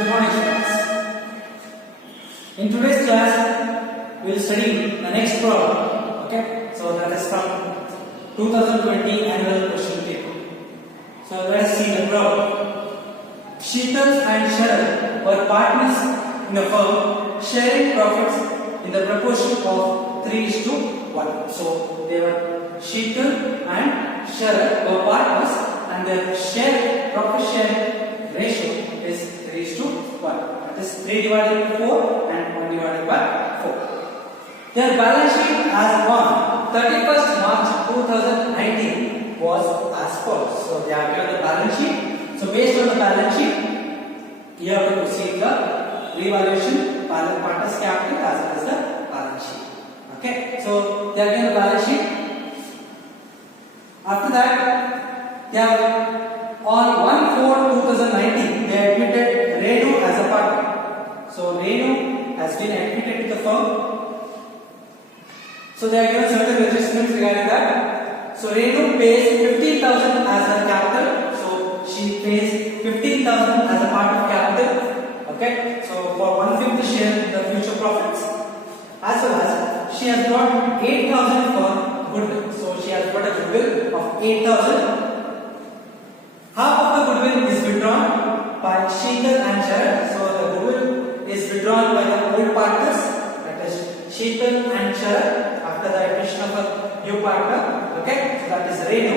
Good morning, students. In today's class, we will study the next problem. Okay, so that is from 2020 annual question paper. So let us see the problem. Sheetal and Sharad were partners in a firm, sharing profits in the proportion of 3:1. So they were Sheetal and Sharad were partners, and their profit share ratio is 3:1. That is 3 divided by 4 and 1 divided by 4. Their balance sheet as on 31st March 2019 was as follows. So they have given the balance sheet. So based on the balance sheet, you have to proceed the revaluation, partners capital as well as the balance sheet. Okay. So they have given the balance sheet. After that, they have on 1/4/2019 they admitted Renu as a partner. So Renu has been admitted to the firm. So they are given certain adjustments regarding that. So Renu pays 15,000 as her capital. So she pays 15,000 as a part of capital. Okay. So for 1/5 share in the future profits, as well as she has brought 8,000 for goodwill. So she has brought a goodwill of 8,000. Half of the goodwill is withdrawn by Sheetal and Sharad. So the goodwill is withdrawn by the old partners, that is Sheetal and Sharad, after the addition of a new partner. Okay, so that is Renu.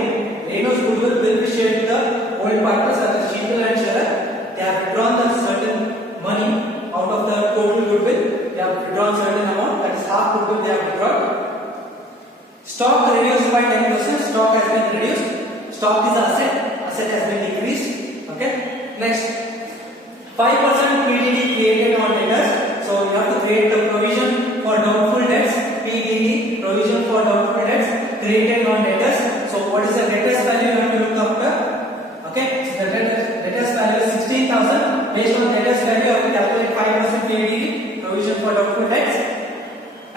Renu's goodwill will be shared to the old partners, that is Sheetal and Sharad. They have withdrawn the certain money out of the total goodwill. They have withdrawn certain amount, that is half goodwill they have withdrawn. Stock reduced by 10%. Stock has been reduced. Stock is asset. Asset has been decreased. Okay. Next, 5% PDD created on debtors. So you have to create the provision for doubtful debts. PDD, provision for doubtful debts, created on debtors. So what is the debtors value you have to look after? Okay. So the debtors value is 16,000. Based on debtors value, you have to calculate 5% PDD, provision for doubtful debts.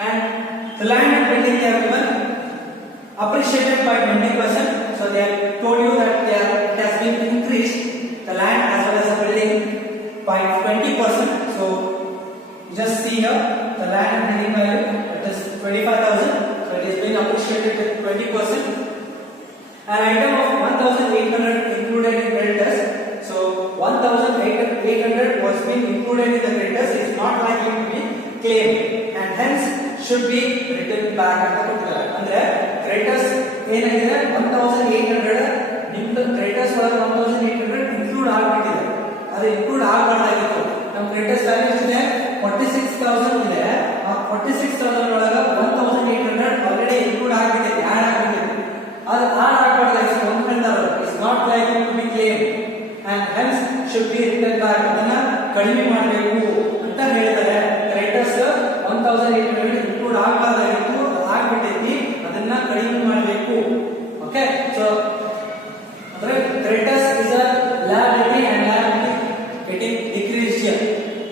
And the land and building they have given appreciated by 20%. So they have told you that it has been increased, the land as well as the building, by 20%. So just see here the land and building value, that is 25,000. So it has been appreciated with 20%. An item of 1,800 included in creditors. So 1,800 was being included in the creditors. It is not likely to be claimed and hence should be written back at the particular. Andre creditors ಏನಾಗಿದೆ 1,800 ನಿಮ್ಮದು creditors ಒಳಗೆ 1,800 include ಆಗಿಬಿಟ್ಟಿದೆ. ಅದು include ಆಗಬಾರ್ದಾಗಿತ್ತು. ನಮ್ಮ creditors value ಇದೆ 46,000 ಇದೆ. ಆ 46,000 ಒಳಗೆ 1,800 ಆಲ್ರೆಡಿ ಇನ್ಕ್ಲೂಡ್ ಆಗಿಬಿಟ್ಟಿದೆ, ಆಡ್ ಆಗಿಬಿಟ್ಟಿದೆ. ಅದು ಆಡ್ ಆಗಬಾರ್ದಾಗಿತ್ತು. It's not likely to be claim and hence should be return back. ಅದನ್ನ ಕಡಿಮೆ ಮಾಡಬೇಕು ಅಂತ ಹೇಳ್ತಾರೆ. ಕ್ರೆಡಿಟರ್ಸ್ 1,800 ಇನ್ಕ್ಲೂಡ್ ಆಗಬಾರ್ದಾಗಿತ್ತು, ಆಗ್ಬಿಟ್ಟೈತಿ, ಅದನ್ನ ಕಡಿಮೆ ಮಾಡಬೇಕು. ಓಕೆ. ಸೊ ಅಂದ್ರೆ creditors is a liability and liability getting decreased here.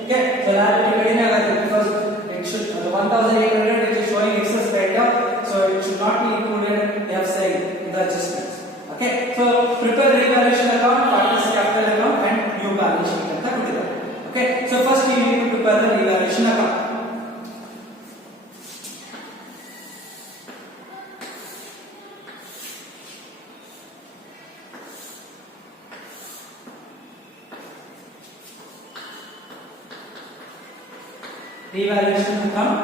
Okay, so liability ಕಡಿಮೆ ಆಗುತ್ತೆ because it should 1,800 it is showing excess credit, so it should not be included, they have said in the adjustments. Okay, so prepare revaluation account, partners capital account and new balance sheet ಅಂತ ಕೊಟ್ಟಿದ್ದಾರೆ. Okay, so first you need to prepare the revaluation account. Revaluation account.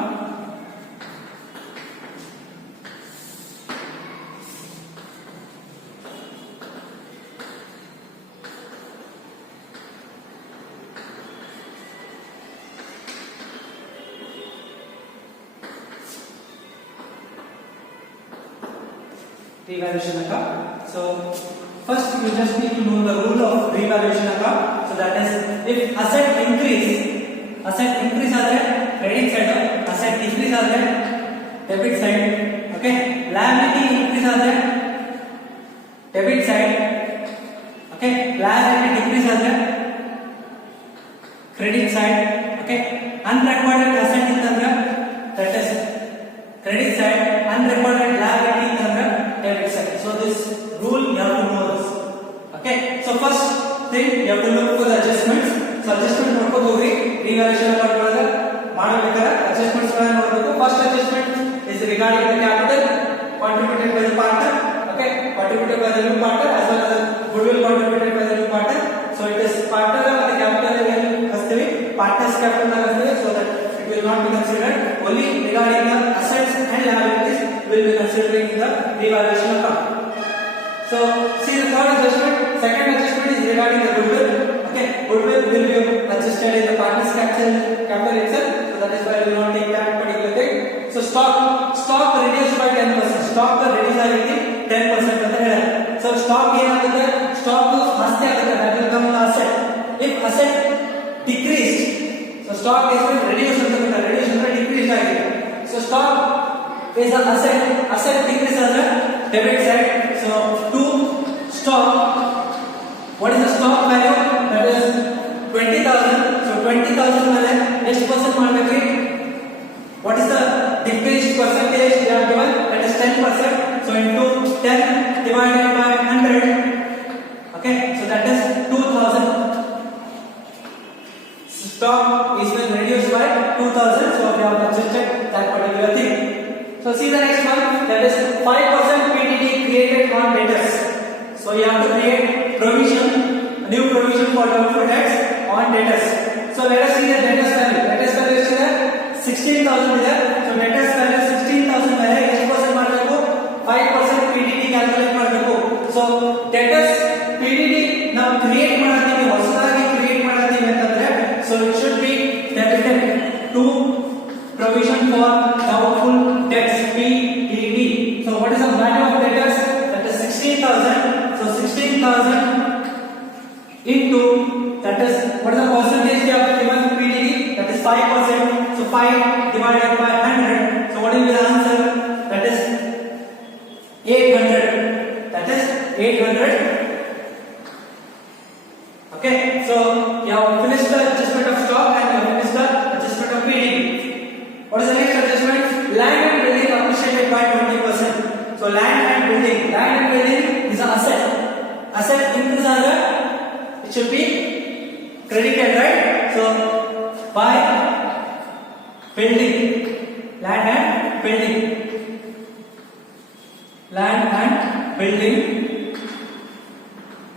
Revaluation account. So first you just need to know the rule of revaluation account. So that is, if asset increase ಆದರೆ credit side, asset decrease ಆದರೆ debit side. Okay. Liability increase ಆದರೆ debit side. Okay. Liability decrease ಆದರೆ credit side. Okay. Unrecorded asset ಇತ್ತಂದ್ರೆ that is credit side. Unrecorded liability ಇತ್ತಂದ್ರೆ debit side. So this rule you have to know this. Okay, so first thing you have to look for the adjustments. So adjustment ನೋಡ್ಕೊಂಡು ಹೋಗ್ರಿ. Revaluation ಮಾಡಬೇಕಾದ್ರೆ adjustments ಗಳನ್ನ ನೋಡಬೇಕು. First adjustment is regarding the capital contributed by the partner, okay, contributed by the new partner as well as the goodwill contributed by the new partner. So it is partner and the capital hasteve, partners capital hasteve, so that it will not be considered. Only regarding the assets and liabilities will be considering in the revaluation account. So see the third adjustment. Second adjustment is regarding the goodwill. Okay, goodwill will be adjusted in the partner's capital itself. So that is why we will not take that particular thing. So stock reduced by 10%. Stock reduce ಆಗಿದೆ 10% ಅಂತ ಹೇಳಿದ್ದಾರೆ. So stock ಏನಾಗುತ್ತೆ? Stock ಆಸ್ತಿ ಆಗುತ್ತೆ. That will come as asset. If asset decreased, so stock is reduced ಅಂತ ಹೇಳ್ತಾರೆ. Reduce ಅಂದ್ರೆ decreased ಆಗಿದೆ. So stock is an asset. Asset decrease ಅಂದ್ರೆ debit side. So to stock, what is the stock value? That is 20,000. So 20,000 ಮೇಲೆ ಎಷ್ಟು percent ಮಾಡಬೇಕ್ರಿ? What is the decreased percentage they are given? That is 10%. So into 10 divided by 100. Okay, so that is 2,000. Stock is been reduced by 2,000. So we have adjusted that particular thing. So see the next one. That is 5% PDD created on debtors. So you have to create provision, new provision for doubtful debts on debtors. So let us see the debtors value. Debtors value is 16,000 ಇದೆ. So debtors value 16,000 ಮೇಲೆ ಎಷ್ಟು percent ಮಾಡಬೇಕು? 5% PDD calculate ಮಾಡಬೇಕು. So debtors PDD ನಾವು create ಮಾಡ್ತೀವಿ, ಹೊಸದಾಗಿ create ಮಾಡ್ತೀವಿ ಅಂತಂದ್ರೆ so it should be debited to provision for doubtful debts PDD. So what is the value of debtors? That is 16,000. So 16,000 into that is what is the percentage they have given PDD? That is 5%. So 5 divided by 100. So what will be the answer? That is 800. That is 800. Okay. So you have finished the adjustment of stock and you have finished the adjustment of PDD. What is the next adjustment? Land and building appreciated by 20%. So land and building is an asset. Asset increase under it should be credited, right? So by building, land and building,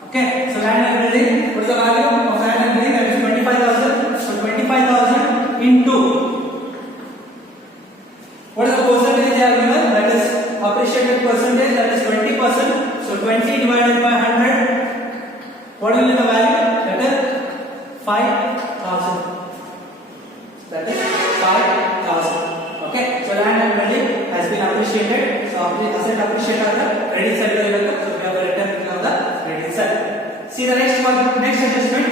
okay. So land and building, what is the value of land and building? That is 25,000. So 25,000 into what is the percentage they are given? That is appreciated percentage, that is 20%. So 20 divided by 100. What will be the value? That is 5,000. That is 5,000. Okay. So land and building has been appreciated. So asset appreciated on the credit side. So we have written on the credit side. See the next one. Next adjustment.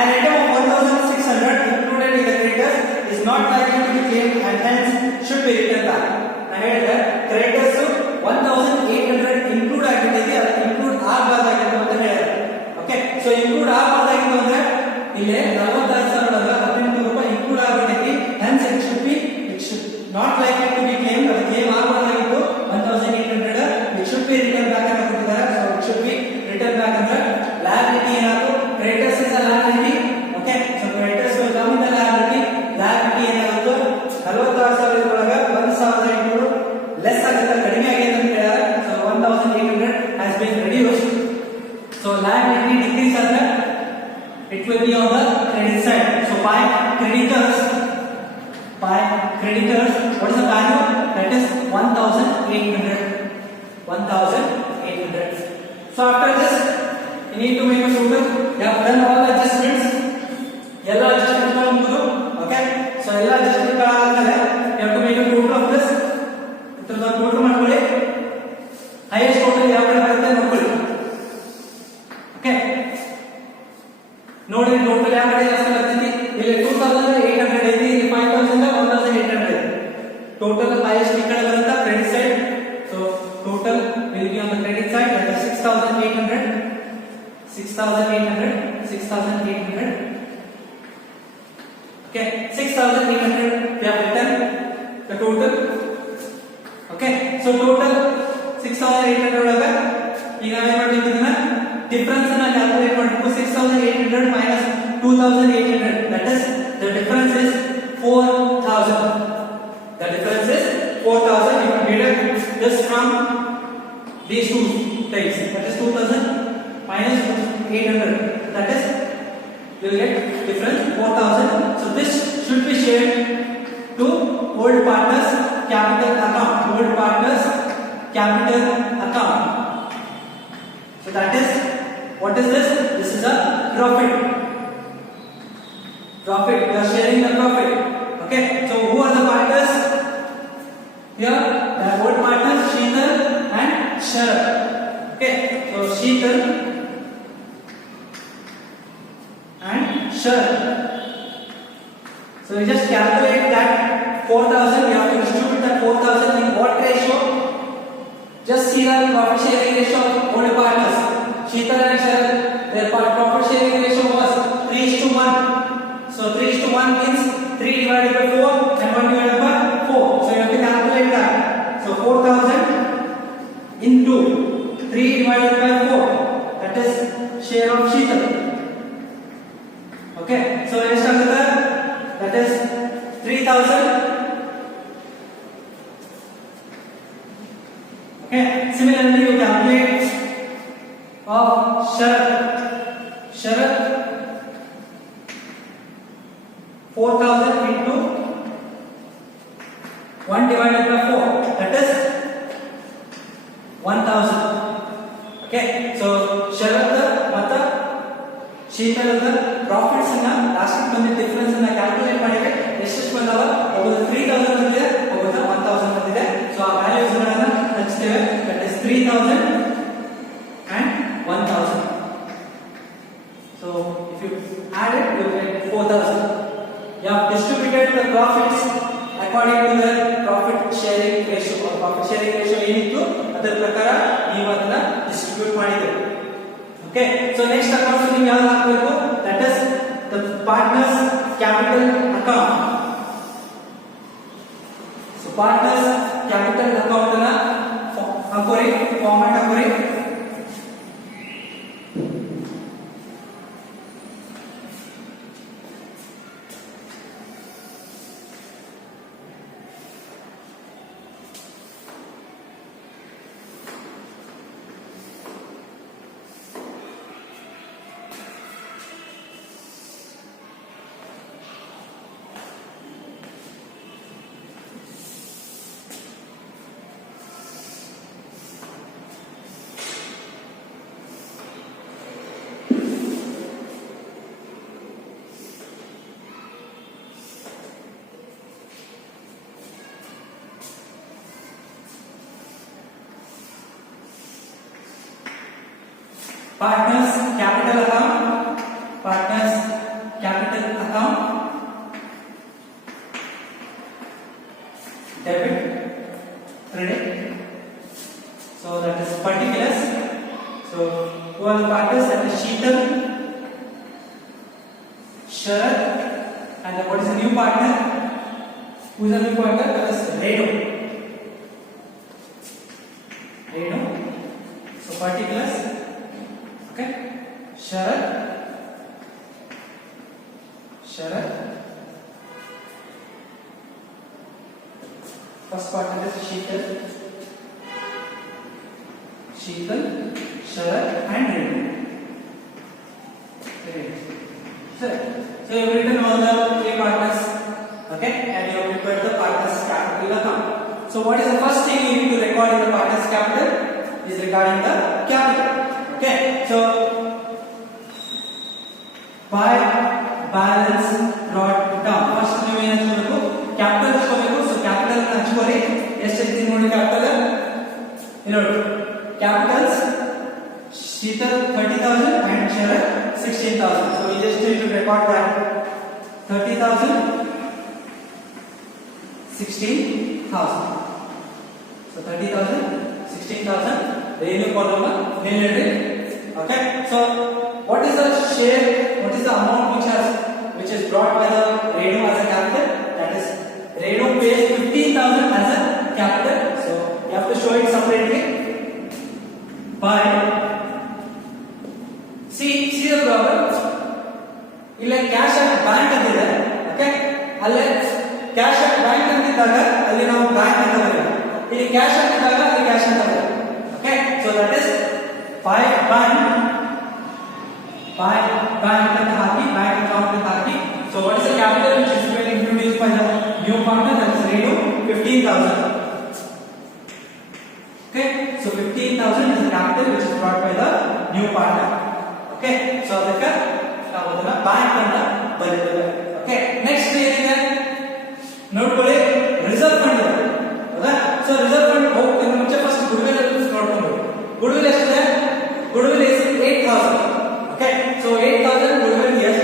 An item of 1,600 included in the creditors is not likely to be claimed and hence should be returned back. I heard that creditors 1,800 include activity include ಆಗಬಾರದಾಗಿತ್ತು ಅಂತ ಹೇಳಿದ್ದಾರೆ. Okay. So include ಆಗಬಾರದಾಗಿತ್ತು ಅಂದ್ರೆ ಇಲ್ಲಿ 46,000 ರೂಪಾಯಿ include ಆಗಬೇಕಿತ್ತು. Hence it should not likely to be claimed. ಅದು claim ಆಗಬಾರದಾಗಿತ್ತು 1,800. It should be returned back ಅಂತ ಕೊಟ್ಟಿದ್ದಾರೆ. So it should be returned back ಅಂದ್ರೆ liability ಏನಾಯ್ತು? Creditors is a liability. Okay. So creditors will come in the liability. Liability ಏನಾಗುತ್ತೆ? 46,000 ಒಳಗೆ 1,800 less ಆಗುತ್ತೆ, ಕಡಿಮೆ ಆಗಿದೆ ಅಂತ ಹೇಳಿದ್ದಾರೆ. So 1,800 has been reduced. So liability decrease ಅಂದ್ರೆ it will be on the credit side. So by creditors, what is the value? That is 1,800. 1,800. So after this, you need to make a total. You have done all the adjustments. All adjustments are done. Okay. So all adjustments are done. You have to make a total of this. So the total ಮಾಡ್ಕೊಳ್ಳಿ. Highest total ಯಾವ ಕಡೆ ಬರುತ್ತೆ ನೋಡ್ಕೊಳ್ಳಿ. Okay. ನೋಡಿ total ಯಾವ ಕಡೆ ಜಾಸ್ತಿ ಬರ್ತೈತಿ? ಇಲ್ಲಿ 2,800 ಐತಿ, ಇಲ್ಲಿ 5,000 1,800 ಐತಿ. Total highest ಈ ಕಡೆ ಬರುತ್ತೆ credit side. So total will be on the credit side. That is 6,800. 6,800. Okay, 6,800 we have written the total. Okay, so total 6,800 ಒಳಗೆ ಈಗ ಏನು ಮಾಡಬೇಕು? ಇದನ್ನ ಡಿಫರೆನ್ಸ್ ಅನ್ನು ಕ್ಯಾಲ್ಕುಲೇಟ್ ಮಾಡಬೇಕು. 6,800 minus 2,000 2,800. That is, the difference is 4,000. The difference is 4,000. You can deduct this from these two things. That is 2,000 minus 800. That is, you will get difference 4,000. So this should be shared to old partners capital account. Old partners capital account. So that is, what is this? This is a profit. Profit. We are sharing the profit. Okay. So who are the partners? Here, the old partners Sheetal and Sharat. Okay. So Sheetal and Sharat. So we just calculate that 4,000. We have to distribute that 4,000 in what ratio? Just see the profit sharing ratio of old partners. Sheetal and Sharat, their profit sharing ratio was 3:1. So 3:1 means 3 divided by 4 and 1 divided by 4. So you have to calculate that. So 4,000 into 3 divided by 4. That is share of Sheetal. Okay. So next another, that is 3,000. Okay. Similarly, you calculate of Sharat. Sharat 4,000 into 1 divided by 4. That is 1,000. Okay. So Sharat ಮತ್ತು ಶೀತಲದ profits ಅನ್ನ last ಬಂದ difference ಅನ್ನ calculate ಮಾಡಿದ್ರೆ ಎಷ್ಟು ಬಂದವ? ಒಬ್ಬರು 3,000 ಬಂದಿದೆ, ಒಬ್ಬರು 1,000 ಬಂದಿದೆ. ಸೊ ಆ ವ್ಯಾಲ್ಯೂಸ್ ಗಳನ್ನ ಹಂಚ್ತೇವೆ. That is 3,000 and 1,000. So if you add it, you will get 4,000. You have distributed the profits according to the profit sharing ratio. Or profit sharing ratio ಏನಿತ್ತು ಅದರ ಪ್ರಕಾರ ನೀವು ಅದನ್ನ ಡಿಸ್ಟ್ರಿಬ್ಯೂಟ್ ಮಾಡಿದ್ದೀರಿ. Okay. So next account ನೀವು ಯಾವುದು ಹಾಕಬೇಕು? That is the partners capital account. So partners capital account ಅನ್ನ ಹಾಕೋರಿ, format ಹಾಕೋರಿ. Partners capital account. Partners capital account. Debit, credit. So that is particulars. So who are the partners? That is Sheetal, Sharat, and what is the new partner? Who is the new partner? That is Renu. Renu. So particulars. Okay. Sharat, Sharat. First partner is Sheetal, Sheetal, Sharat, and Renu. So you have written all the 3 partners. Okay, and you have prepared the partners capital account. So what is the first thing you need to record in the partners capital? Is regarding the capital. Okay, so by balance brought down. First ನೀವು ಏನು ಹಚ್ಚಬೇಕು? Capital ಹಚ್ಚಬೇಕು. So capital ಅನ್ನು ಹಚ್ಕೋರಿ. ಎಷ್ಟು ಐತಿ ನೋಡಿ capital? ನೋಡಿ capitals Sheetal 30,000 and Sharat 16,000. So we just need to record that 30,000, 16,000. So 30,000, 16,000. Revenue column nil. Okay. So what is the share? What is the amount which is brought by the Renu as a capital? That is Renu pays 15,000 as a capital. So you have to show it separately. By see the problem. ಇಲ್ಲಿ cash at bank ಅಂತ ಇದೆ. Okay, ಅಲ್ಲೇ cash at bank ಅಂತ ಇದ್ದಾಗ ಅಲ್ಲಿ ನಾವು bank ಅಂತ ಬರೆಯೋಣ. ಇಲ್ಲಿ ಕ್ಯಾಶ್ ಅಂತ ಇದ್ದಾಗ ಅಲ್ಲಿ ಕ್ಯಾಶ್ ಅಂತ ಬರೆಯೋಣ. Okay, so that is 5 bank ಅಂತ ಹಾಕಿ ಬ್ಯಾಂಕ್ ಅಕೌಂಟ್ ಅಂತ ಹಾಕಿ. So what is the capital which is being introduced by the new partner? That is Renu, 15,000. Okay, so 15,000 is the capital which is brought by the new partner. Okay, so ಅದಕ್ಕೆ ನಾವು ಅದನ್ನ bank ಅಂತ ಬರೆದಿದ್ದೇವೆ. Okay, next ಏನಿದೆ ನೋಡ್ಕೊಳ್ಳಿ, reserve fund ಇದೆ ಹೌದಾ. So reserve fund ಹೋಗ್ತೀನಿ ಮುಂಚೆ ಫಸ್ಟ್ ಗುಡ್ವಿಲ್ ನೋಡ್ಕೊಂಡು. ಗುಡ್ವಿಲ್ ಎಷ್ಟಿದೆ? Goodwill is 8,000. Okay, so 8,000 goodwill, yes,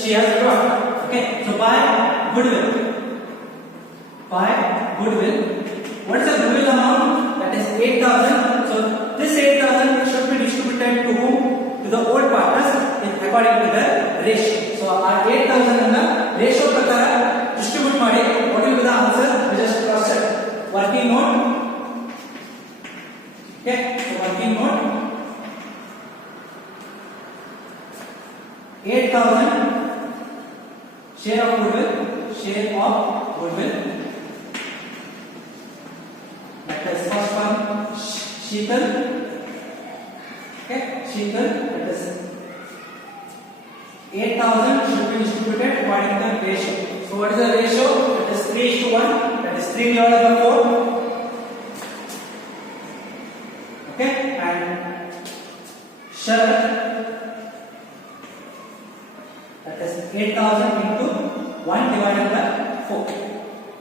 she has brought. Okay, so buy goodwill. What is the goodwill amount? That is 8,000. So this 8,000 should be distributed to whom? To the old partners according to the ratio. So our 8,000 anna ratio prakara distribute ಮಾಡಿ. What will be the answer? We just cross check. Working note. Okay, so working note 8,000 share of goodwill. That is first one, Sheetal. Okay, Sheetal. That is 8,000 should be distributed according to the ratio. So what is the ratio? That is 3:1. That is 3 divided by 4. Okay, and Sharat. That is 8,000 into 1 divided by 4.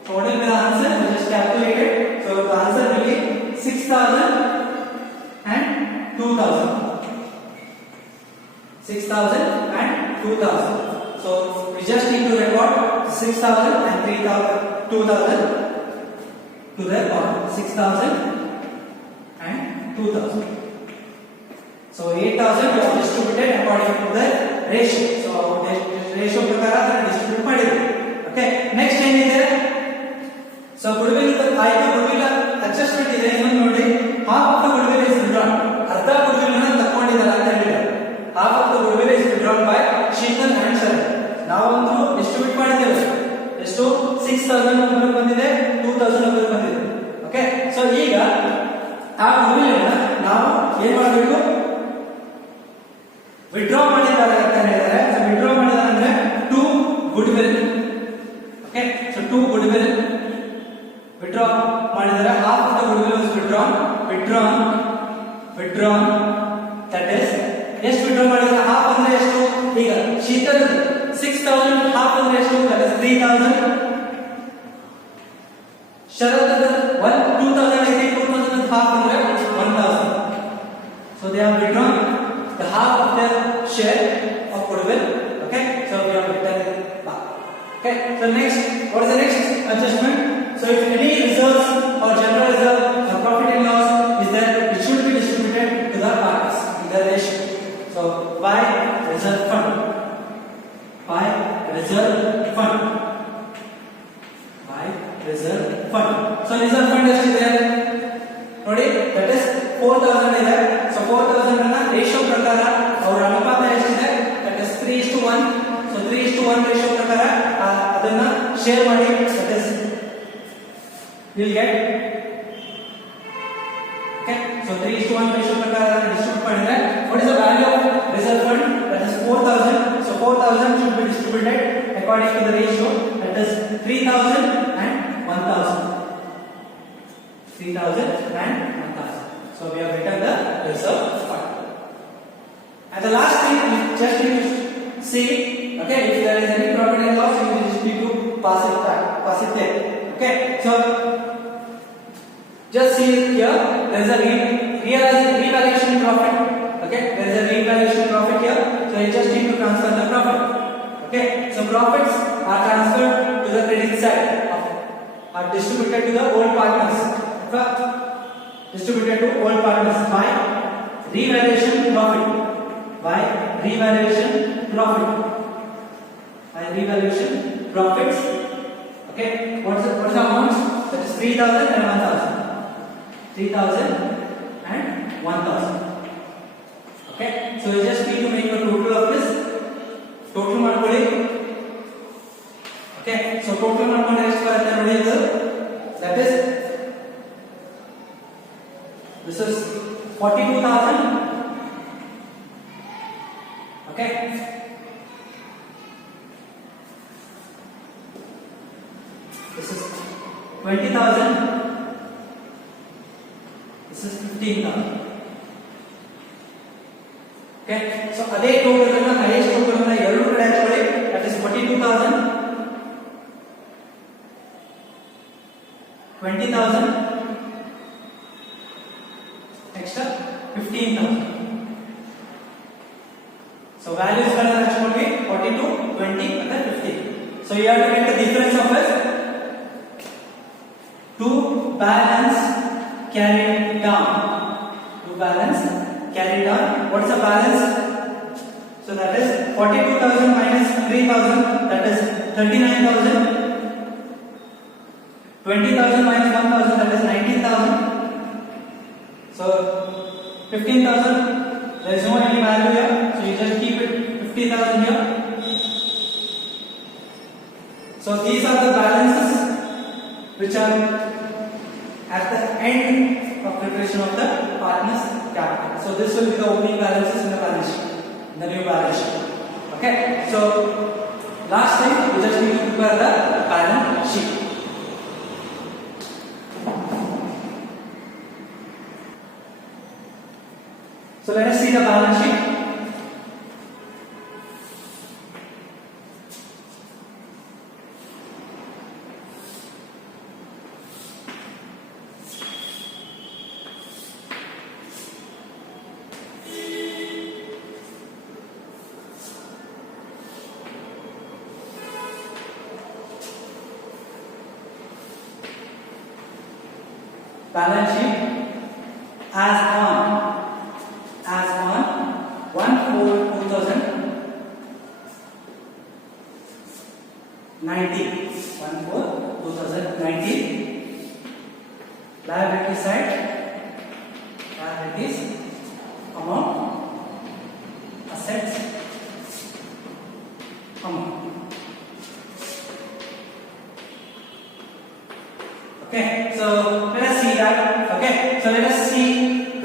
So what will be the answer? We just calculated. So the answer will be 6,000 and 2,000. 6,000 and 2,000. So we just need to record 6,000 and 3,000, 2,000 to the bottom. 6,000 and 2,000. So 8,000 we have distributed according to the ratio. So ratio ಪ್ರಕಾರ ಅದನ್ನ distribute ಮಾಡಿದ್ವಿ. Okay, next ಏನಿದೆ? So goodwill ಆಯ್ತು, goodwill adjustment ಇದೆ. ಇನ್ನೊಂದು ನೋಡಿ, half of the goodwill is withdrawn. ಅರ್ಧ goodwill ಅನ್ನು ತಕೊಂಡಿದ್ದಾರೆ ಅಂತ ಹೇಳಿದ್ದಾರೆ. Half of the goodwill is withdrawn by Sheetal and Sharath. ನಾವೊಂದು ಡಿಸ್ಟ್ರಿಬ್ಯೂಟ್ ಮಾಡಿದ್ದೇವೆ. ಎಷ್ಟು? 6,000 ಒಬ್ಬರಿಗೆ ಬಂದಿದೆ, 2,000 ಒಬ್ಬರಿಗೆ ಬಂದಿದೆ. ಓಕೆ, ಸೊ ಈಗ ಆ ಗುಡ್ವಿಲ್ ಅನ್ನು ನಾವು ಏನ್ ಮಾಡಬೇಕು? ವಿಡ್ರಾ ಮಾಡಿದ್ದಾರೆ ಅಂತ ಹೇಳಿದರೆ. ಸೊ ವಿಡ್ರಾ ಮಾಡಿದ್ದಾರೆ ಅಂದ್ರೆ 2 goodwill. Okay, so 2 goodwill withdraw ಮಾಡಿದರೆ. half of the goodwill was withdrawn. That is ಎಷ್ಟು ವಿಡ್ರಾ ಮಾಡಿದರೆ? half ಅಂದ್ರೆ ಎಷ್ಟು? ಈಗ ಶೀತಲ್ 6,000 half ಅಂದ್ರೆ ಎಷ್ಟು? That is 3,000. ಶರತ್ 2,000 ಇದೆ, 2,000 half ಅಂದ್ರೆ 1,000. So they have withdrawn the half of their share of goodwill. Okay, so we have written it back. Okay, so next, what is the next adjustment? So if any reserves or general reserve or profit and loss is there, it should be distributed to the partners in the ratio. So by reserve fund. So reserve fund is there. ನೋಡಿ, that is 4,000 ಇದೆ. So 4,000 ಅನ್ನ ratio ಪ್ರಕಾರ ಅವರ ಅನುಪಾತ ಎಷ್ಟಿದೆ? That is 3:1. So 3:1 ratio ಪ್ರಕಾರ ಅದನ್ನ share ಮಾಡಿ. That is we'll get. Okay, so 3:1 ratio ಪ್ರಕಾರ ಡಿಸ್ಟ್ರಿಬ್ಯೂಟ್ ಮಾಡಿದ್ರೆ what is the value of reserve fund? That is 4,000. So 4,000 should be distributed according to the ratio. That is 3,000 and 1,000. 3,000 and 1,000. So we have written the reserve fund. And the last thing we just need to see, okay, if there is any profit and loss, you just need to pass it there. Okay, so just see here, there is a revaluation profit. Okay, there is a revaluation profit here. So you just need to transfer the profit. Okay, so profits are transferred to the credit side, are distributed to the old partners. Distributed to all partners by revaluation profit. By revaluation profits. Okay, what's the amount? That is 3,000 and 1,000. 3,000 and 1,000. Okay, so you just need to make a total of this. Total ಮಾಡ್ಕೊಳ್ಳಿ. so total amount ಎಷ್ಟು ಬರುತ್ತೆ ನೋಡಿ ಇದು, that is this is 42,000. Okay, this is 20,000, this is 15,000. Okay, so ಅದೇ total ಅನ್ನ highest total ಅನ್ನ ಎರಡು ಕಡೆ ಹಾಕೊಳ್ಳಿ, that is 42,000, 20,000, next 15,000. So values ಗಳನ್ನ ಹಚ್ಕೊಂಡ್ವಿ 42, 20 ಮತ್ತೆ 15. So you have to get the difference of it. To balance carried down. To balance carried down. What is the balance? So that is 42,000 minus 3,000. That is 39,000. 20,000 minus 1,000. That is 19,000. So 15,000. There is no any value here. So you just keep it 50,000 here. So these are the balances which are at the end of preparation of the partner's capital. So this will be the opening balances in the balance sheet, in the new balance sheet. Okay. So last thing, we just need to prepare the balance sheet. So let us see the balance sheet. Balance sheet as on 1/4/2019. 1/4/2019. Liability side, liabilities amount, assets amount. Okay, so let us see that. Okay, so let us see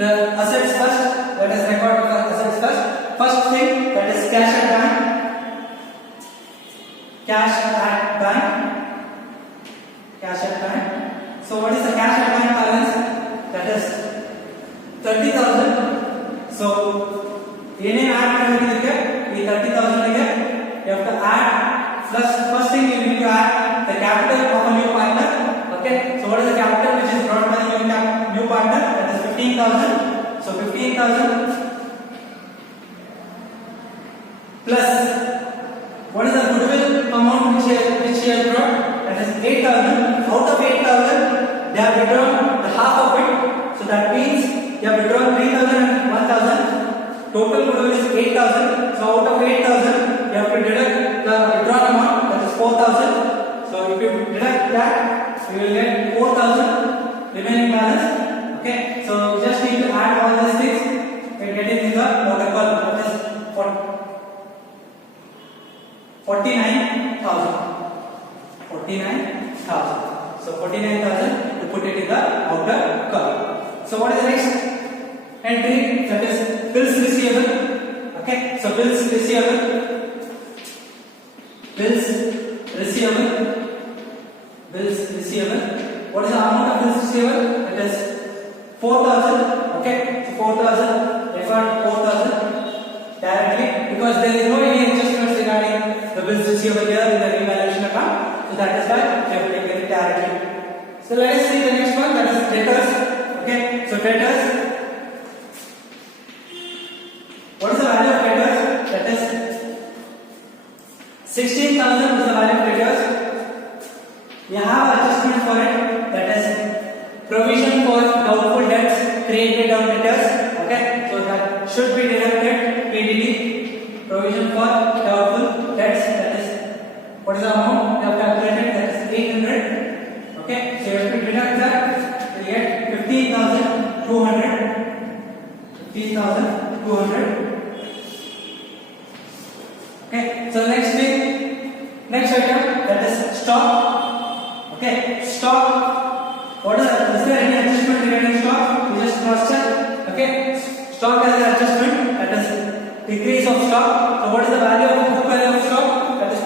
the assets first. Let us record the assets first. First thing, that is cash at bank. Cash at bank. Cash at bank. So what is the cash at bank balance? That is 30,000. So ಏನೇನು add ಮಾಡಬೇಕಿದೆ ಈ 30,000 ಗೆ you have to add plus first thing you need to add the capital of a new partner. Okay, so what is the capital which is brought by the new partner? That is 15,000. So 15,000 plus what is the goodwill amount which he has brought? That is 8,000. Out of 8,000 they have withdrawn the half of it. So that means they have withdrawn 3,000 and 1,000. Total goodwill is 8,000. So out of 8,000 you have to deduct the withdrawn amount, that is 4,000. So if you deduct that, you will get 4,000 remaining balance. Okay, so just need to add all these things and get it in the outer column. That is 49,000. 49,000. So 49,000 to put it in the outer column. So what is the next entry? That is bills receivable. Okay, so bills receivable. Bills receivable. Bills receivable. What is the amount of bills receivable? It is 4,000. Okay, so 4,000. Refer 4,000 directly because there is no any adjustments regarding the bills receivable here in the revaluation account. So that is why we have taken it directly. So let us see the next one. That is debtors. Okay, so debtors. What is the value of debtors? That is 16,000 is the value of debtors. We have adjustment for it, that is provision for doubtful debts created on debtors. Okay, so that should be deducted PDD. Provision for doubtful debts, that is what is the amount we have calculated? That is 800. Okay, so you have to deduct that to get 15,200. 15,200. Okay, so next thing, Next item, that is stock. Okay, stock. What is there any adjustment regarding stock? We just cross check. Okay, stock has an adjustment, that is decrease of stock. So what is the value of book value of stock? That is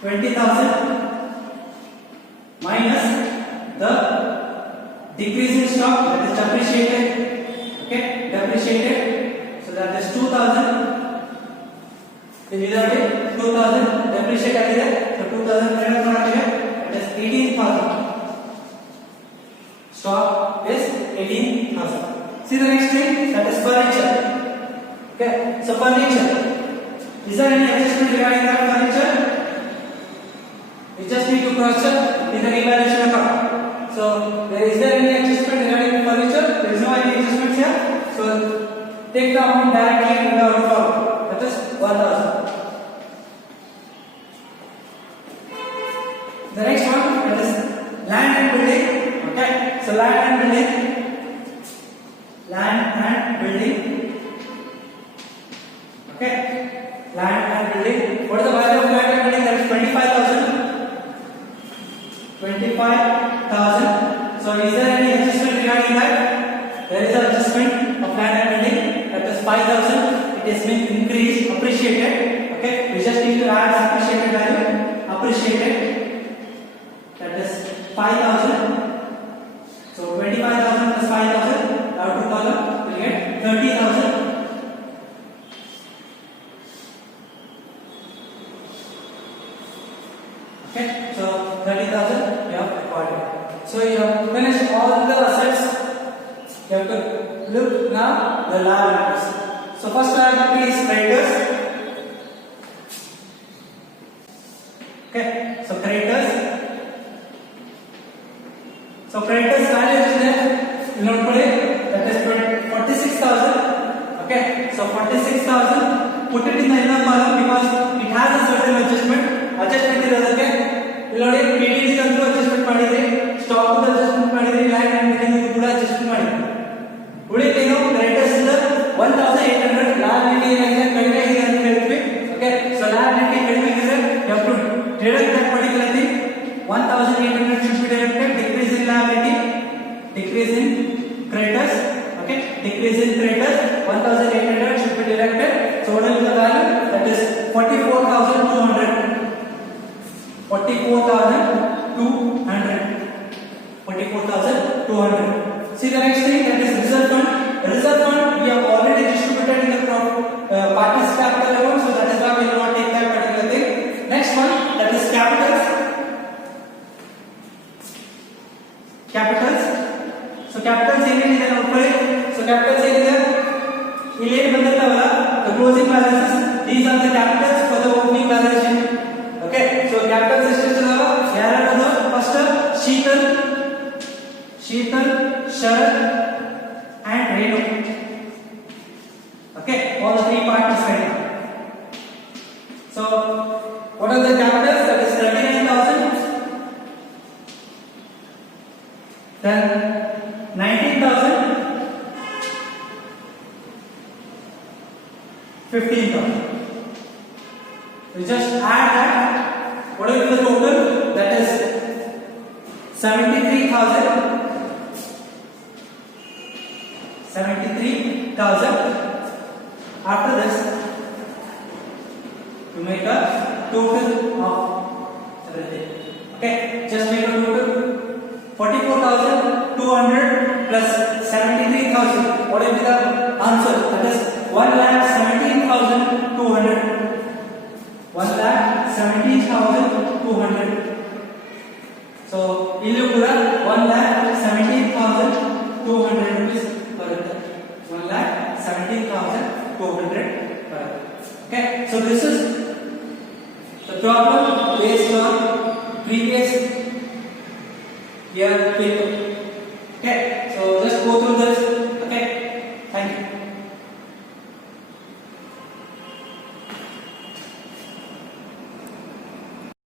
20,000 minus the decrease in stock, that is depreciated. Okay, depreciated. So that is 2,000. Without it, 2,000 depreciate ಆಗಿದೆ. So 2,000 minus ಮಾಡಿದ್ರೆ that is 18,000. Stock is 18,000. See the next thing, that is furniture. Okay, so furniture. Is there any adjustment regarding that furniture? We just need to cross check in the revaluation account. So is there any adjustment regarding the furniture? There is no any adjustment here. So take the amount directly in the account. That is 1,000. The next one, that is land and building. Okay, so land and building. Okay, land and building. What is the value of land and building? That is 25,000. 25,000. So is there any adjustment regarding that? There is an adjustment of land and building. That is 5,000. It has been increased, appreciated. Okay, we just need to add appreciated value. Appreciated. That is 5,000. So 25,000 plus 5,000. Outer column will get 30,000. Okay, so 30,000 you have recorded. So you have finished all the assets. You have to look now the liabilities. So first liability is creditors. Okay, so creditors. So creditors value is there. You know that is 46,000. Okay, so 46,000. Put it in the inner column because it has a certain adjustment. Adjustment is ಅದಕ್ಕೆ ಇಲ್ಲಿ PDD control adjustment ಮಾಡಿದ್ರೆ, stock adjustment ಮಾಡಿದ್ರೆ, land and building ಕೂಡ adjustment ಮಾಡಿದ್ರೆ. ಉಳಿದೇನು creditors ಇಂದ 1,800 liability ಏನಾಗಿದೆ ಕಡಿಮೆ ಆಗಿದೆ ಅಂತ ಹೇಳ್ತೀವಿ. Okay, so liability ಕಡಿಮೆ ಆಗಿದೆ, you have to deduct that particular thing. 1,800 should be deducted. Decrease in liability, decrease in creditors. Okay, decrease in creditors, 1,800 should be deducted. So what is the value? That is 44,200. 44,200. 44,200. See the next thing, that is reserve fund. Reserve fund we have already distributed in the parties capital account, so that is why we will not take that particular thing. Next one, that is capitals. Capitals. So capitals ಏನಿದೆ ನೋಡ್ಕೊಳ್ಳಿ. So capitals ಏನಿದೆ ಇಲ್ಲಿ ಏನು ಬಂದಿರ್ತಾವಲ್ಲ, the closing balances, these are the capitals for the opening balance sheet. Okay, so capitals ಎಷ್ಟಿರ್ತದವ ಯಾರ್ಯಾರದು? First Sheetal, Sharath and Renu. Okay, all the three parties right now. So what are the capitals? That is 39,000. Then 19,000, 15,000. We just add that. What is the total? That is 73,000. 73,000. After this, you make a total of everything. Okay, just make a total. 44,200 plus 73,000. What is the answer? That is 1,17,200. 1,17,200. So, illu kuda 1,17,200 rupees barutte. 1,17,200 barutte. Okay, so this is the problem based on previous year paper.